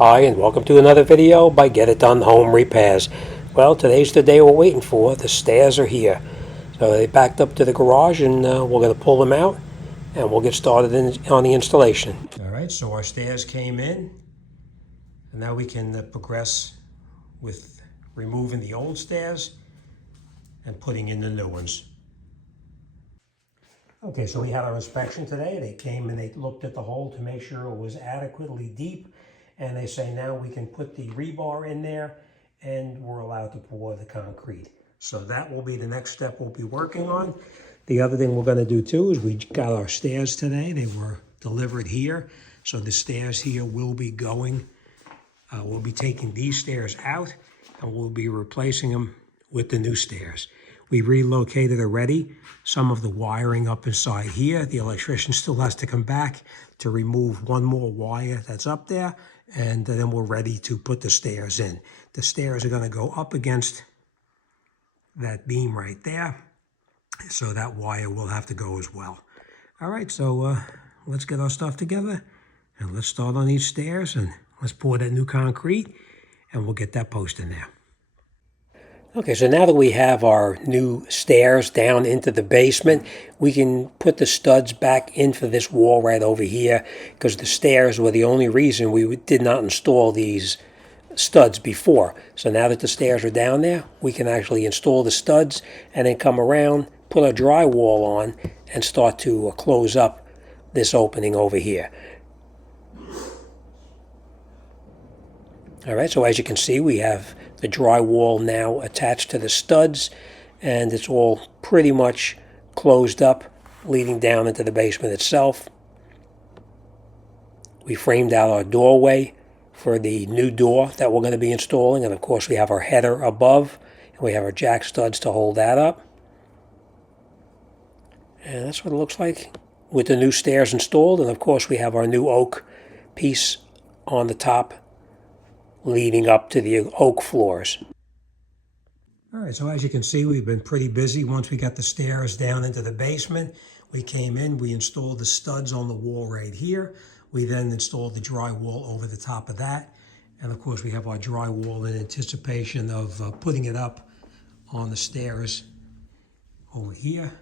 Hi, and welcome to another video by Get It Done Home Repairs. Well, today's the day we're waiting for. The stairs are here. So they backed up to the garage, and we're going to pull them out, and we'll get started on the installation. All right, so our stairs came in, and now we can progress with removing the old stairs and putting in the new ones. Okay, so we had our inspection today. They came and they looked at the hole to make sure it was adequately deep. And they say now we can put the rebar in there and we're allowed to pour the concrete. So that will be the next step we'll be working on. The other thing we're going to do too is we got our stairs today. They were delivered here. So the stairs here will be going. We'll be taking these stairs out and we'll be replacing them with the new stairs. We relocated already some of the wiring up inside here. The electrician still has to come back to remove one more wire that's up there, and then we're ready to put the stairs in. The stairs are going to go up against that beam right there, so that wire will have to go as well. All right, so let's get our stuff together, and let's start on these stairs, and let's pour that new concrete, and we'll get that post in there. Okay, so now that we have our new stairs down into the basement, we can put the studs back into this wall right over here, because the stairs were the only reason we did not install these studs before. So now that the stairs are down there, we can actually install the studs and then come around, put a drywall on, and start to close up this opening over here. All right, so as you can see, we have the drywall now attached to the studs, and it's all pretty much closed up, leading down into the basement itself. We framed out our doorway for the new door that we're going to be installing, and of course we have our header above, and we have our jack studs to hold that up. And that's what it looks like with the new stairs installed, and of course we have our new oak piece on the top leading up to the oak floors. All right, so as you can see, we've been pretty busy. Once we got the stairs down into the basement, we came in, we installed the studs on the wall right here. We then installed the drywall over the top of that. And of course, we have our drywall in anticipation of putting it up on the stairs over here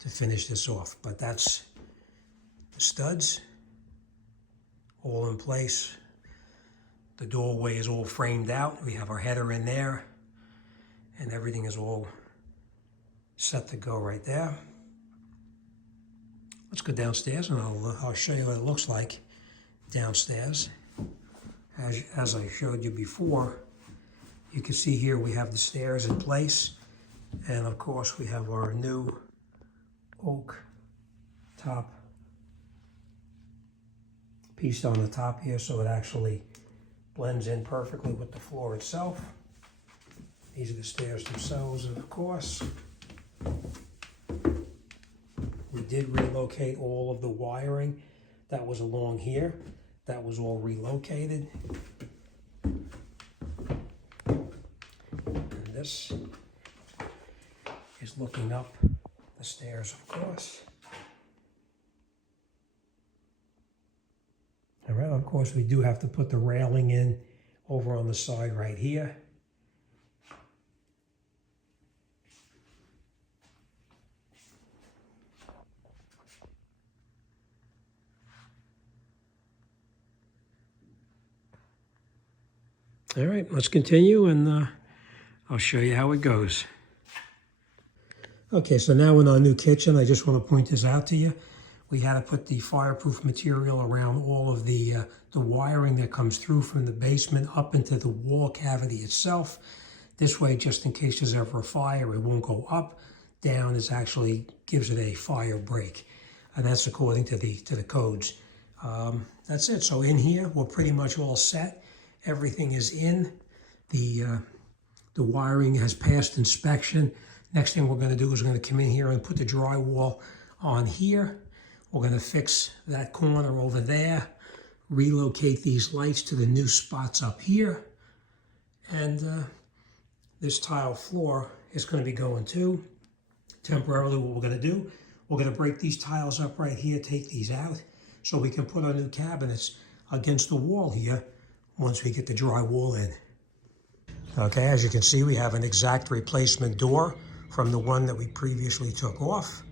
to finish this off. But that's the studs all in place. The doorway is all framed out. We have our header in there, and everything is all set to go right there. Let's go downstairs, and I'll show you what it looks like downstairs. As I showed you before, you can see here we have the stairs in place, and of course we have our new oak top piece on the top here, so it actually blends in perfectly with the floor itself. These are the stairs themselves, of course. We did relocate all of the wiring that was along here. That was all relocated. And this is looking up the stairs, of course. All right, of course, we do have to put the railing in over on the side right here. All right, let's continue, and I'll show you how it goes. Okay, so now in our new kitchen, I just want to point this out to you. We had to put the fireproof material around all of the wiring that comes through from the basement up into the wall cavity itself. This way, just in case there's ever a fire, it won't go up. Down is actually gives it a fire break, and that's according to the codes. That's it. So in here, we're pretty much all set. Everything is in. The wiring has passed inspection. Next thing we're going to do is we're going to come in here and put the drywall on here. We're going to fix that corner over there, relocate these lights to the new spots up here, and this tile floor is going to be going too. Temporarily, what we're going to do, we're going to break these tiles up right here, take these out, so we can put our new cabinets against the wall here once we get the drywall in. Okay, as you can see, we have an exact replacement door from the one that we previously took off.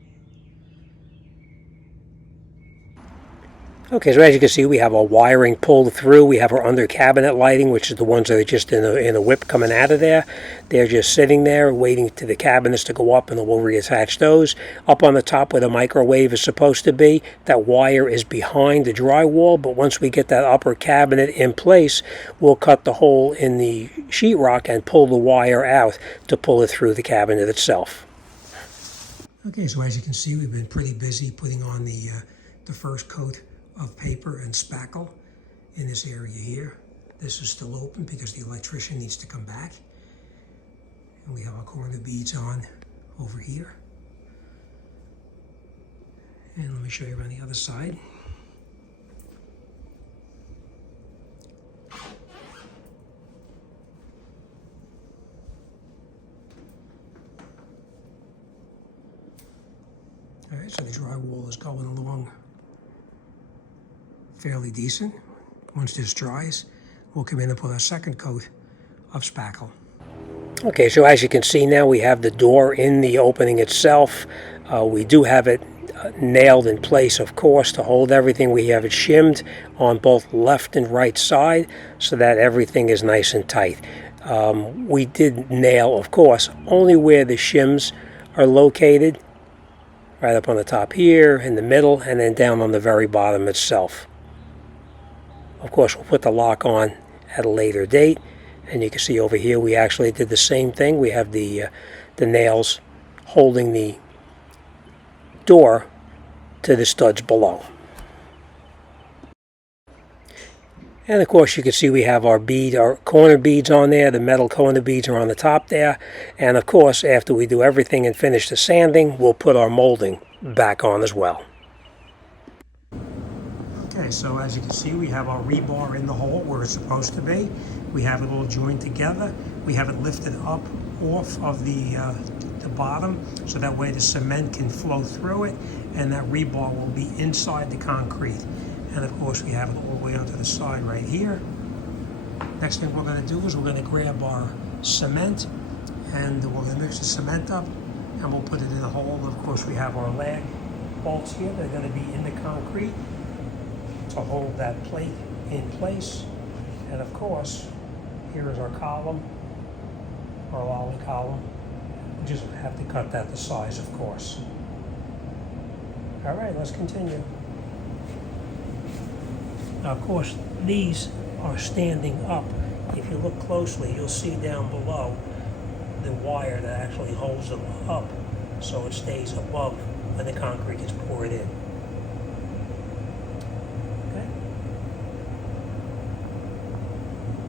Okay, so as you can see, we have our wiring pulled through. We have our under cabinet lighting, which is the ones that are just in a whip coming out of there. They're just sitting there waiting to the cabinets to go up, and then we'll reattach those. Up on the top where the microwave is supposed to be, that wire is behind the drywall, but once we get that upper cabinet in place, we'll cut the hole in the sheetrock and pull the wire out to pull it through the cabinet itself. Okay, so as you can see, we've been pretty busy putting on the first coat of paper and spackle in this area here. This is still open because the electrician needs to come back. And we have our corner beads on over here. And let me show you around the other side. All right, so the drywall is going along fairly decent. Once this dries, we'll come in and put our second coat of spackle. Okay, so as you can see now, we have the door in the opening itself. We do have it nailed in place, of course, to hold everything. We have it shimmed on both left and right side so that everything is nice and tight. We did nail, of course, only where the shims are located, right up on the top here, in the middle, and then down on the very bottom itself. Of course, we'll put the lock on at a later date, and you can see over here we actually did the same thing. We have the nails holding the door to the studs below. And of course you can see we have our corner beads on there. The metal corner beads are on the top there. And of course, after we do everything and finish the sanding, we'll put our molding back on as well. Okay, so as you can see, we have our rebar in the hole where it's supposed to be. We have it all joined together. We have it lifted up off of the bottom, so that way the cement can flow through it, and that rebar will be inside the concrete. And of course, we have it all the way onto the side right here. Next thing we're going to do is we're going to grab our cement, and we're going to mix the cement up, and we'll put it in a hole. Of course, we have our lag bolts here. They're going to be in the concrete to hold that plate in place. And of course, here is our column, our lolly column. We just have to cut that to size, of course. All right, let's continue. Now, of course, these are standing up. If you look closely, you'll see down below the wire that actually holds them up so it stays above when the concrete gets poured in.